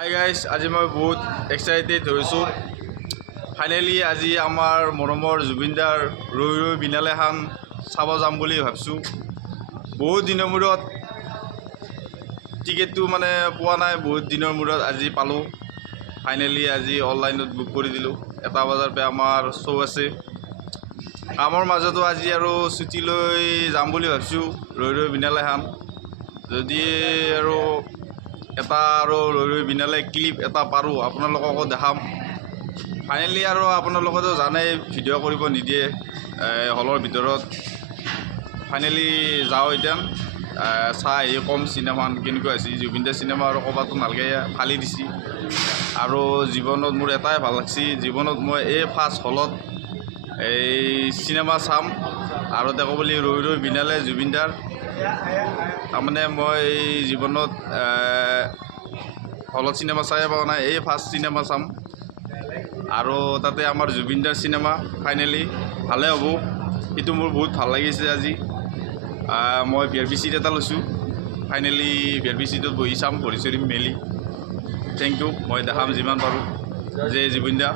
Hi guys, আজি মই বহুত এক্সাইটেড হৈছোঁ। ফাইনেলি আজি আমাৰ মৰমৰ জুবিনদাৰ ৰৈ ৰৈ বিনালে খান চাব যাম বুলি ভাবিছোঁ। বহুত দিনৰ মূৰত টিকেটটো পোৱা নাই, বহুত দিনৰ মূৰত আজি পালোঁ। ফাইনেলি আজি অনলাইনত বুক কৰি দিলোঁ। 1 বজাৰ পৰা আমাৰ শ্ব' আছে। কামৰ মাজতো আজি আৰু ছুটী লৈ যাম বুলি ভাবিছোঁ ৰৈ ৰৈ বিনালে খান। যদি আৰু এটা আৰু ৰৈ ৰৈ বিনালে ক্লিপ এটা পাৰোঁ আপোনালোককো দেখাম। ফাইনেলি আৰু আপোনালোকেতো জানেই ভিডিঅ' কৰিব নিদিয়ে হলৰ ভিতৰত। ফাইনেলি যাওঁ এতিয়া চাই আহি কম চিনেমাখন কেনেকুৱা হৈছে। জুবিনদাৰ চিনেমা আৰু ক'বাতো নালাগে, ফালি দিছে। আৰু জীৱনত মোৰ এটাই ভাল লাগছে, জীৱনত মই এই ফাৰ্ষ্ট হলত এই চিনেমা চাম আৰু দেখো বুলি ৰৈ ৰৈ বিনালে জুবিনদাৰ। তাৰমানে মই জীৱনত হলত চিনেমা চাই পোৱা নাই, এই ফাৰ্ষ্ট চিনেমা চাম। আৰু তাতে আমাৰ জুবিনদাৰ চিনেমা ফাইনেলি ভালে হ'ব, সেইটো মোৰ বহুত ভাল লাগিছে। আজি মই VIP চিট এটা লৈছোঁ। ফাইনেলি VIP চিটত বহি চাম, ভৰি চৰি মেলি। থেংক ইউ, মই দেখাম যিমান পাৰোঁ। জয় জুবিনদা।